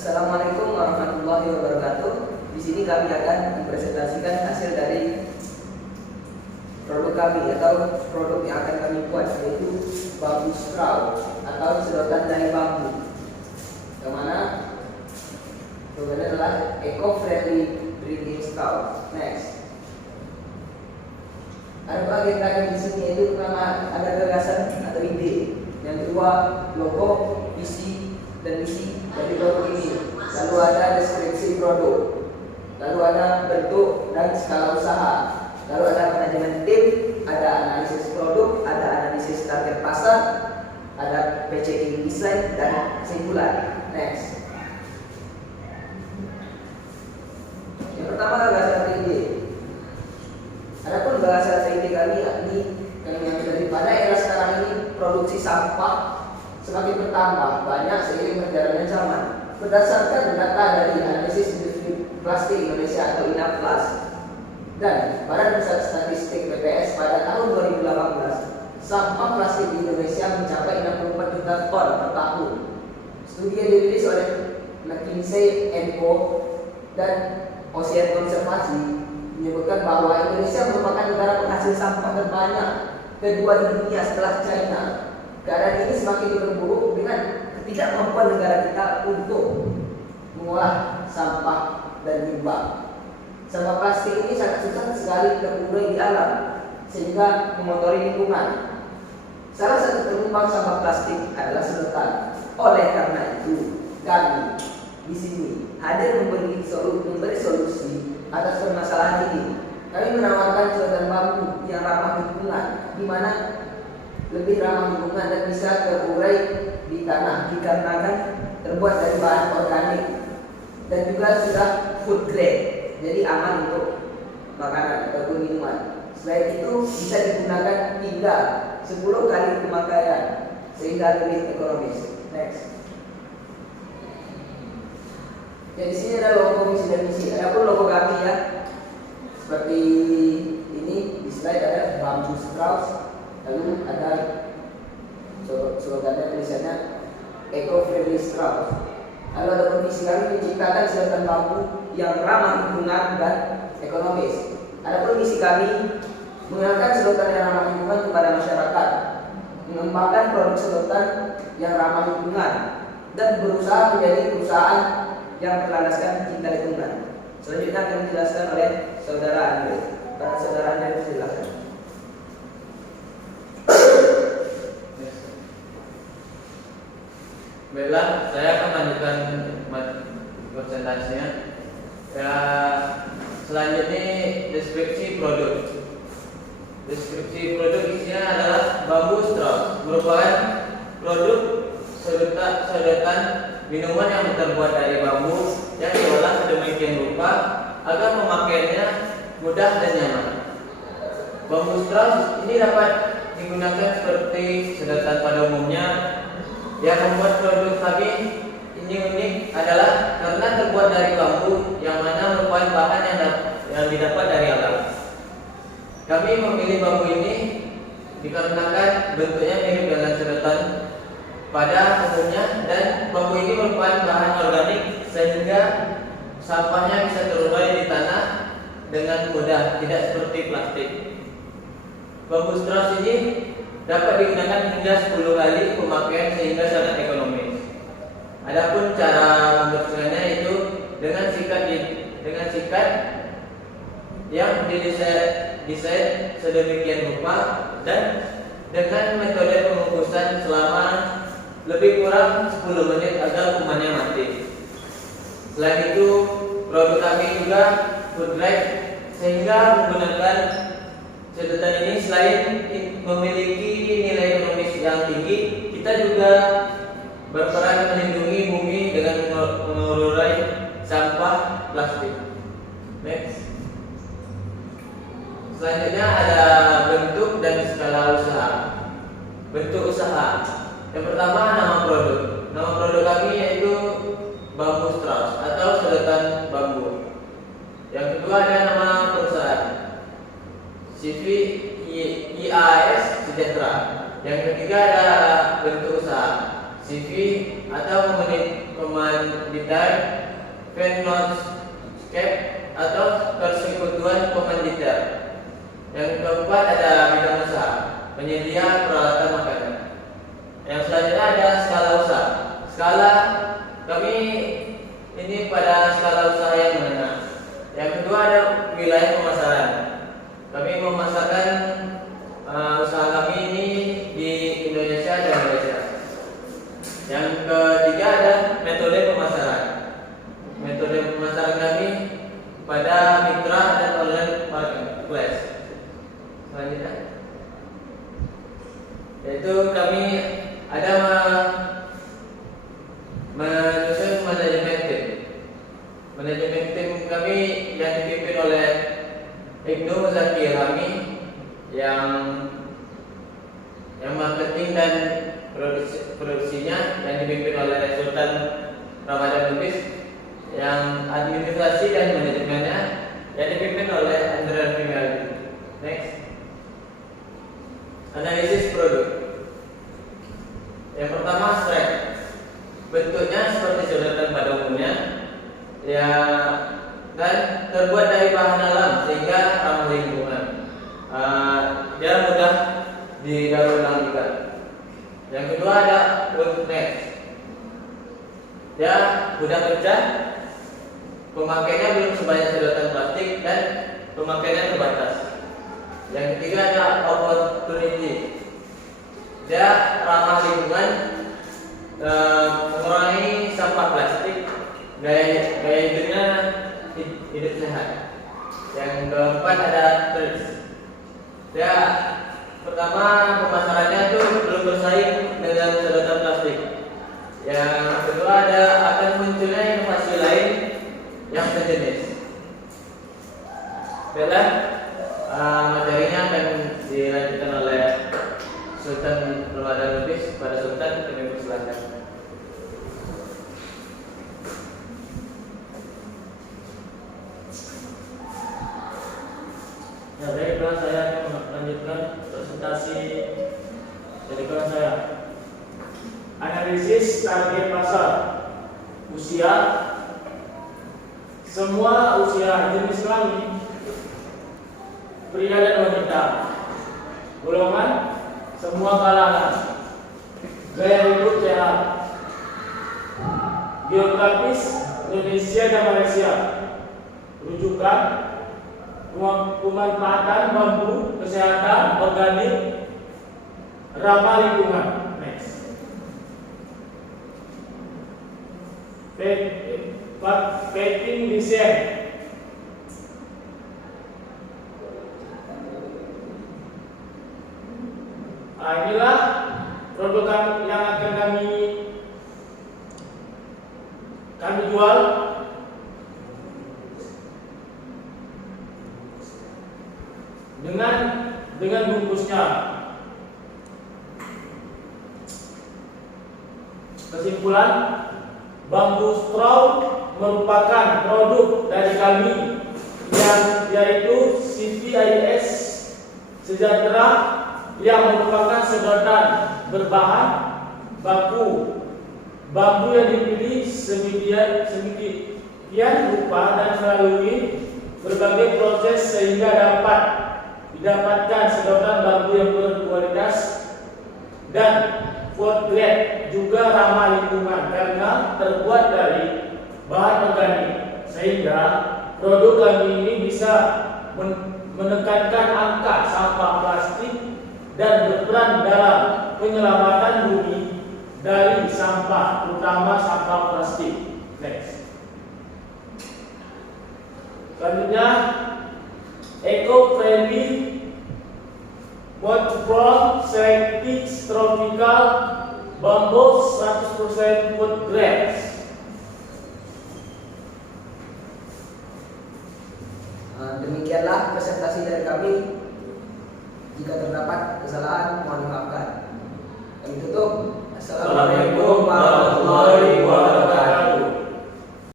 Assalamualaikum warahmatullahi wabarakatuh. Di sini kami akan mempresentasikan hasil dari produk kami atau produk yang akan kami buat, yaitu bambu straw atau sedotan dari bambu. Yang mana programnya adalah eco-friendly drinking straw. Next. Ada agenda di sini, yaitu pertama ada gagasan atau ide. Yang kedua logo, visi dan misi dari produk ini. Lalu ada deskripsi produk. Lalu ada bentuk dan skala usaha. Lalu ada manajemen tim, ada analisis produk, ada analisis target pasar, ada packaging design dan kesimpulan. Next. Yang pertama gagasan atau ide. Adapun gagasan atau ide kami yakni yang daripada era sekarang ini produksi sampah semakin bertambah banyak seiring berjalannya zaman. Berdasarkan data dari analisis industri plastik Indonesia atau INAPLAS dan Badan Pusat Statistik BPS pada tahun 2018, sampah plastik di Indonesia mencapai 64 juta ton per tahun. Studi yang dirilis oleh McKinsey & Co dan Ocean Conservancy menyebutkan bahwa Indonesia merupakan negara penghasil sampah terbanyak kedua di dunia setelah China. Keadaan ini semakin diperburuk dengan ketidakmampuan negara kita untuk mengolah sampah dan limbah. Sampah plastik ini sangat susah sekali terurai di alam sehingga mengotori lingkungan. Salah satu penyumbang sampah plastik adalah sedotan. Oleh karena itu, kami di sini hadir memberi solusi atas permasalahan ini. Kami menawarkan sedotan bambu yang ramah lingkungan, di mana lebih ramah lingkungan dan bisa terurai di tanah dikarenakan terbuat dari bahan organik dan juga sudah food grade, jadi aman untuk makanan ataupun minuman. Selain itu bisa digunakan hingga 10 kali pemakaian sehingga lebih ekonomis. Next. Di sini ada logo, misi dan misi. Adapun logo kami ya seperti ini, di slide ada bambu straw. Lalu ada slogannya, tulisannya eco-friendly straw. Lalu ada visi kami menciptakan sedotan bambu yang ramah lingkungan dan ekonomis. Adapun misi kami mengenalkan sedotan yang ramah lingkungan kepada masyarakat, mengembangkan produk sedotan yang ramah lingkungan, dan berusaha menjadi perusahaan yang berlandaskan cinta lingkungan. Selanjutnya akan dijelaskan oleh saudara Andre. Para saudara Andre, silakan. Baiklah, saya akan lanjutkan presentasinya. Ya, selanjutnya deskripsi produk. Deskripsi produk isinya adalah bambu straw, merupakan produk sedotan minuman yang terbuat dari bambu yang diolah sedemikian rupa agar memakainya mudah dan nyaman. Bambu straw ini dapat digunakan seperti sedotan pada umumnya. Yang membuat produk kami ini unik adalah karena terbuat dari bambu yang mana merupakan bahan yang didapat dari alam. Kami memilih bambu ini dikarenakan bentuknya mirip dengan sedotan pada umumnya dan bambu ini merupakan bahan organik sehingga sampahnya bisa terurai di tanah dengan mudah, tidak seperti plastik. Bambu straw ini dapat digunakan hingga 10 kali pemakaian sehingga sangat ekonomis. Adapun cara membersihkannya itu dengan sikat yang didesain sedemikian rupa dan dengan metode pengukusan selama lebih kurang 10 menit agar kumannya mati. Selain itu, produk kami juga food grade sehingga menggunakan sedotan ini selain memiliki nilai ekonomis yang tinggi, kita juga berperan melindungi bumi dengan mengurai sampah plastik. Next. Selanjutnya ada bentuk dan skala usaha. Bentuk usaha. Yang pertama nama produk. Nama produk kami yaitu bambu straw atau sedotan bambu. Yang kedua ada nama perusahaan, CV IAS Sejahtera. Yang ketiga ada bentuk usaha, CV atau pemanditan, Venotscape atau persekutuan pemandita. Yang keempat ada bidang usaha, penyedia peralatan makanan. Yang selanjutnya ada skala usaha. Skala kami ini pada skala usaha yang menengah. Yang kedua ada wilayah pemasaran. Kami memasarkan usaha kami ini di Indonesia dan Malaysia. Yang ketiga ada metode pemasaran. Metode pemasaran kami pada mitra dan online marketplace. Selanjutnya, yaitu kami ada menyusun manajemen tim. Manajemen tim kami yang dipimpin oleh Ibnu Zaki Rami yang marketing dan produksinya yang dipimpin oleh Sultan Ramadan Lubis, yang administrasi dan manajemennya yang dipimpin oleh Andrea Fimeldi. Next, analisis produk. Yang pertama, strike. Bentuknya seperti sedotan pada umumnya, ya, dan terbuat dari bahan alam sehingga ramah lingkungan. Dia mudah didaur ulang juga. Yang kedua ada woodneck. Dia mudah pecah, pemakaiannya belum sebanyak sedotan plastik dan pemakaiannya terbatas. Yang ketiga ada opportunity. Dia ramah lingkungan, mengurangi sampah plastik, gaya hidupnya hidup sehat. Yang keempat ada trends. Ya, pertama pemasarannya itu belum bersaing dengan sedotan plastik. Yang kedua ada akan munculnya inovasi lain yang sejenis. Baiklah, materinya akan dilanjutkan oleh Sultan Ramadan Lubis. Pada Sultan kami persilakan. Ya, baiklah, saya akan melanjutkan presentasi dari kelas saya. Analisis target pasar. Usia. Semua usia jenis kelamin, pria dan wanita. Golongan, semua kalangan. Gaya hidup sehat. Geografis, Indonesia dan Malaysia. Rujukan, pemanfaatan bambu, kesehatan, organik, ramah lingkungan. Next. Packing design. Inilah produk yang akan kami jual. Dengan bungkusnya. Kesimpulan, bambu straw merupakan produk dari kami yang yaitu CVIS Sejahtera, yang merupakan sedotan berbahan baku bambu yang dipilih sedemikian rupa dan melalui berbagai proses sehingga dapat didapatkan sedotan bambu yang berkualitas dan food grade, juga ramah lingkungan karena terbuat dari bahan organik, sehingga produk kami ini bisa menekankan angka sampah plastik dan berperan dalam penyelamatan bumi dari sampah, terutama sampah plastik. Next. Selanjutnya, eco-friendly wood-from selected tropical bamboo 100% wood grades. Demikianlah presentasi dari kami. Jika terdapat kesalahan, mohon dimaafkan. Kami tutup. Assalamualaikum warahmatullahi wabarakatuh.